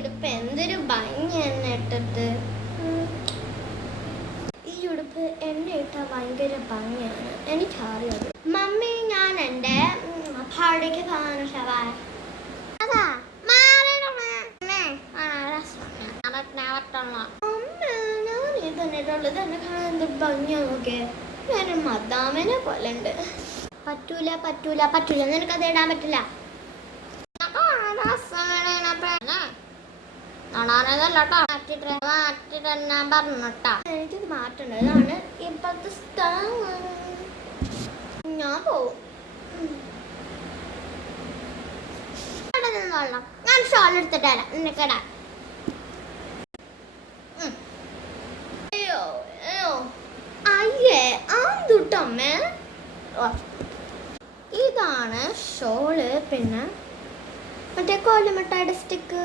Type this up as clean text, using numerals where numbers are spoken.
ഉടുപ്പ് എന്തൊരു ഭംഗി എന്നെ ഇട്ടിട്ട്. ഈ ഉടുപ്പ് എന്നെ ഇട്ടാൽ ഭയങ്കര ഭംഗിയാണ്, എനിക്കറിയാം. മമ്മി, ഞാൻ എൻ്റെ പാടിക്ക് പോകാൻ ഷവാ. അതാ ഞാൻ ഇതന്നിട്ടുള്ളത് എന്നെ കാണാൻ എന്ത് ഭംഗിയാ നോക്കേ. ഞാനൊരു മദാമനെ പോലെ ഉണ്ട്. പറ്റൂല പറ്റൂല പറ്റൂല, നിനക്കത് ഇടാൻ പറ്റില്ല. എനിക്കത് മാറ്റണ്ട. ഇതാണ് ഇപ്പത്തെ ഞാൻ പോവും. ഞാൻ ഷോൾ എടുത്തിട്ടല്ല നിനക്കടാ. അയ്യേ ആന്തൂട്ടമ്മേ. ഇതാണ് ഷോള്. പിന്നെ മറ്റേ കോലുമിട്ടായുടെ സ്റ്റിക്ക്.